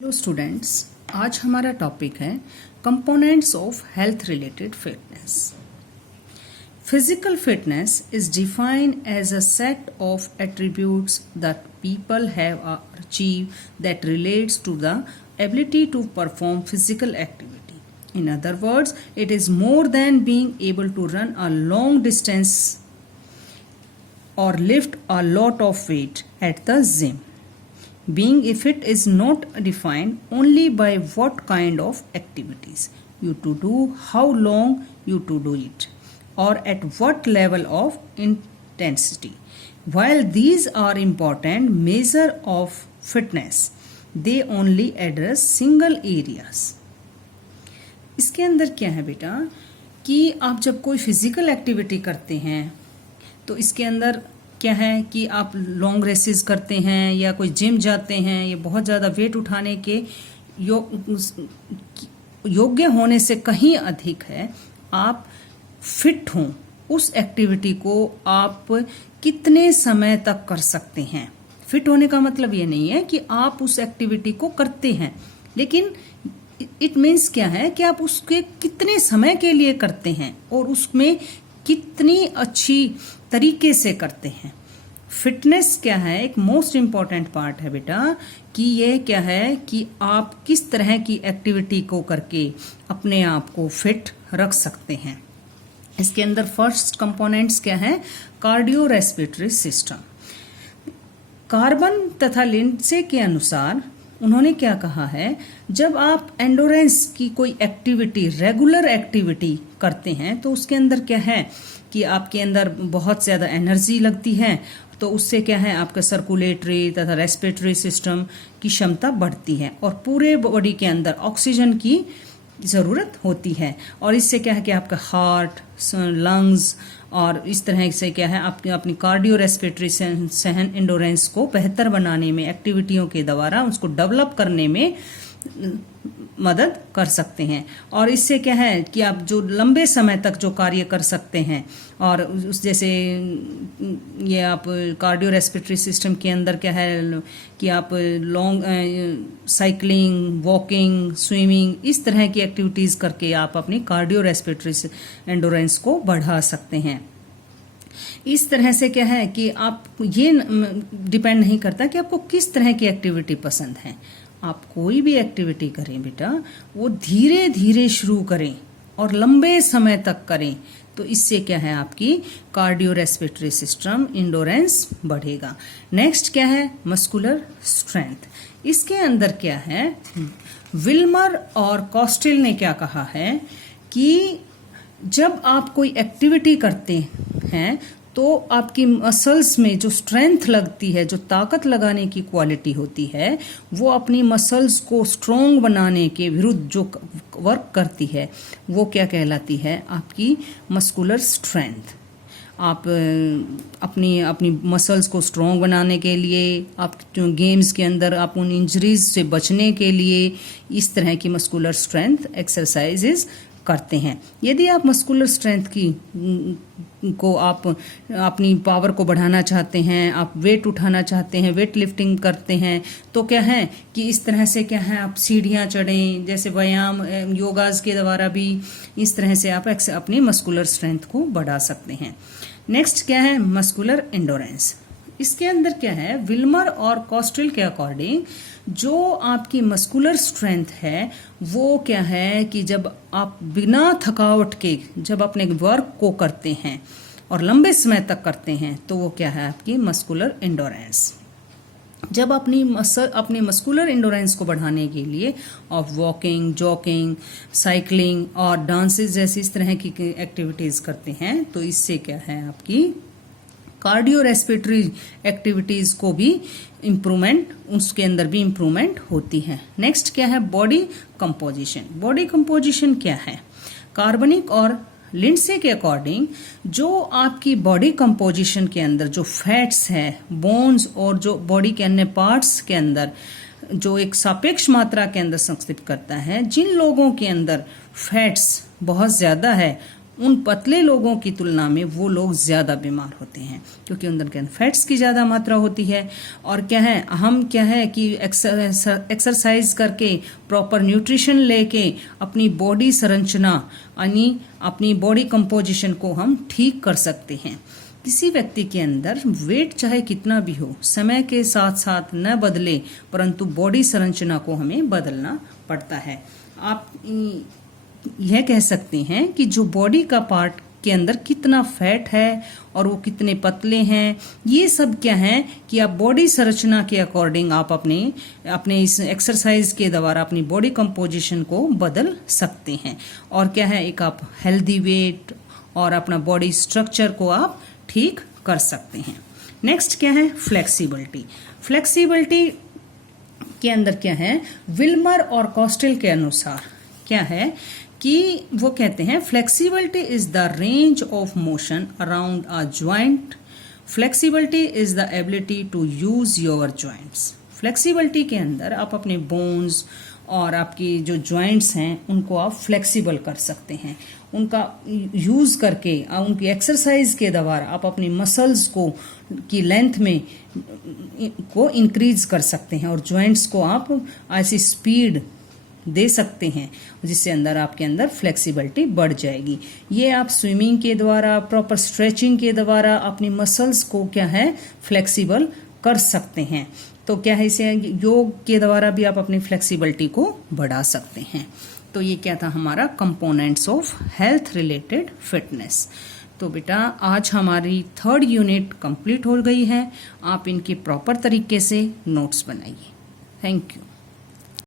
Hello students, आज हमारा topic है components of health related fitness. Physical fitness is defined as a set of attributes that people have achieved that relates to the ability to perform physical activity. In other words, it is more than being able to run a long distance or lift a lot of weight at the gym. Being fit is not defined only by what kind of activities you to do, how long you to do it, or at what level of intensity. While these are important measure of fitness, they only address single areas. इसके अंदर क्या है बेटा कि आप जब कोई physical activity करते हैं तो इसके अंदर क्या है कि आप लॉन्ग रेसेस करते हैं या कोई जिम जाते हैं, ये बहुत ज़्यादा वेट उठाने के योग्य होने से कहीं अधिक है आप फिट हों। उस एक्टिविटी को आप कितने समय तक कर सकते हैं। फिट होने का मतलब ये नहीं है कि आप उस एक्टिविटी को करते हैं, लेकिन इट मीन्स क्या है कि आप उसके कितने समय के लिए करते हैं और उसमें कितनी अच्छी तरीके से करते हैं। फिटनेस क्या है, एक मोस्ट इम्पॉर्टेंट पार्ट है बेटा कि ये क्या है कि आप किस तरह की एक्टिविटी को करके अपने आप को फिट रख सकते हैं। इसके अंदर फर्स्ट कंपोनेंट्स क्या है, कार्डियो रेस्पिरेटरी सिस्टम। कार्बन तथा लिंडसे के अनुसार उन्होंने क्या कहा है, जब आप एंडोरेंस की कोई एक्टिविटी रेगुलर एक्टिविटी करते हैं तो उसके अंदर क्या है कि आपके अंदर बहुत ज़्यादा एनर्जी लगती है, तो उससे क्या है आपका सर्कुलेटरी तथा रेस्पिरेटरी सिस्टम की क्षमता बढ़ती है और पूरे बॉडी के अंदर ऑक्सीजन की ज़रूरत होती है। और इससे क्या है कि आपका हार्ट, लंग्स और इस तरह से क्या है आपकी अपनी कार्डियो रेस्पिरेटरी सहन एंडोरेंस को बेहतर बनाने में, एक्टिविटियों के द्वारा उसको डेवलप करने में मदद कर सकते हैं। और इससे क्या है कि आप जो लंबे समय तक जो कार्य कर सकते हैं, और उस जैसे ये आप कार्डियो रेस्पिरेटरी सिस्टम के अंदर क्या है कि आप लॉन्ग साइकिलिंग, वॉकिंग, स्विमिंग, इस तरह की एक्टिविटीज़ करके आप अपनी कार्डियो रेस्पिरेटरी एंडोरेंस को बढ़ा सकते हैं। इस तरह से क्या है कि आप ये डिपेंड नहीं करता कि आपको किस तरह की एक्टिविटी पसंद है। आप कोई भी एक्टिविटी करें बेटा, वो धीरे धीरे शुरू करें और लंबे समय तक करें, तो इससे क्या है आपकी कार्डियो रेस्पिरेटरी सिस्टम एंडोरेंस बढ़ेगा। नेक्स्ट क्या है, मस्कुलर स्ट्रेंथ। इसके अंदर क्या है, विल्मर और कॉस्टेल ने क्या कहा है कि जब आप कोई एक्टिविटी करते हैं तो आपकी मसल्स में जो स्ट्रेंथ लगती है, जो ताकत लगाने की क्वालिटी होती है, वो अपनी मसल्स को स्ट्रोंग बनाने के विरुद्ध जो वर्क करती है वो क्या कहलाती है, आपकी मस्कुलर स्ट्रेंथ। आप अपनी अपनी मसल्स को स्ट्रोंग बनाने के लिए, आप जो गेम्स के अंदर आप उन इंजरीज से बचने के लिए इस तरह की मस्कुलर स्ट्रेंथ एक्सरसाइजेज करते हैं। यदि आप मस्कुलर स्ट्रेंथ को आप अपनी पावर को बढ़ाना चाहते हैं, आप वेट उठाना चाहते हैं, वेट लिफ्टिंग करते हैं, तो क्या है कि इस तरह से क्या है आप सीढ़ियाँ चढ़ें, जैसे व्यायाम योगाज के द्वारा भी इस तरह से आप अपनी मस्कुलर स्ट्रेंथ को बढ़ा सकते हैं। नेक्स्ट क्या है, मस्कुलर एंडोरेंस। इसके अंदर क्या है, विल्मर और कॉस्टेल के अकॉर्डिंग जो आपकी मस्कुलर स्ट्रेंथ है वो क्या है कि जब आप बिना थकावट के जब अपने वर्क को करते हैं और लंबे समय तक करते हैं तो वो क्या है आपकी मस्कुलर एंडोरेंस। जब अपनी मस्कुलर एंडोरेंस को बढ़ाने के लिए आप वॉकिंग, जॉगिंग, साइकिलिंग और डांसेस जैसी इस तरह की एक्टिविटीज़ करते हैं तो इससे क्या है आपकी कार्डियो रेस्पिरेटरी एक्टिविटीज़ को भी इम्प्रूवमेंट, उसके अंदर भी इम्प्रूवमेंट होती है। नेक्स्ट क्या है, बॉडी कंपोजिशन। बॉडी कंपोजिशन क्या है, कार्बनिक और लिंडसे के अकॉर्डिंग जो आपकी बॉडी कंपोजिशन के अंदर जो फैट्स है, बोन्स और जो बॉडी के अन्य पार्ट्स के अंदर जो एक सापेक्ष मात्रा के अंदर संक्षिप्त करता है, जिन लोगों के अंदर फैट्स बहुत ज़्यादा है उन पतले लोगों की तुलना में वो लोग ज़्यादा बीमार होते हैं, क्योंकि उनके अंदर फैट्स की ज़्यादा मात्रा होती है। और क्या है, हम क्या है कि एक्सरसाइज करके, प्रॉपर न्यूट्रिशन लेके अपनी बॉडी संरचना यानी अपनी बॉडी कंपोजिशन को हम ठीक कर सकते हैं। किसी व्यक्ति के अंदर वेट चाहे कितना भी हो, समय के साथ साथ न बदले, परंतु बॉडी संरचना को हमें बदलना पड़ता है। आप यह कह सकते हैं कि जो बॉडी का पार्ट के अंदर कितना फैट है और वो कितने पतले हैं, ये सब क्या है कि आप बॉडी संरचना के अकॉर्डिंग आप अपने इस एक्सरसाइज के द्वारा अपनी बॉडी कंपोजिशन को बदल सकते हैं। और क्या है, एक आप हेल्दी वेट और अपना बॉडी स्ट्रक्चर को आप ठीक कर सकते हैं। नेक्स्ट क्या है, फ्लेक्सिबिलिटी। फ्लेक्सिबिलिटी के अंदर क्या है, विल्मर और कॉस्टेल के अनुसार क्या है कि वो कहते हैं flexibility is the range of motion around a joint. Flexibility is the ability to use your joints. Flexibility के अंदर आप अपने बोन्स और आपकी जो जॉइंट्स हैं उनको आप फ्लेक्सिबल कर सकते हैं। उनका यूज करके उनकी एक्सरसाइज के द्वारा आप अपनी मसल्स को की लेंथ में को इंक्रीज कर सकते हैं और जॉइंट्स को आप ऐसी स्पीड दे सकते हैं जिससे अंदर आपके अंदर फ्लेक्सिबिलिटी बढ़ जाएगी। ये आप स्विमिंग के द्वारा, प्रॉपर स्ट्रेचिंग के द्वारा अपनी मसल्स को क्या है फ्लेक्सिबल कर सकते हैं। तो क्या है, इसे योग के द्वारा भी आप अपनी फ्लेक्सिबिलिटी को बढ़ा सकते हैं। तो ये क्या था हमारा components of health related fitness. तो बेटा आज हमारी 3rd यूनिट कंप्लीट हो गई है। आप इनके प्रॉपर तरीके से नोट्स बनाइए। Thank you.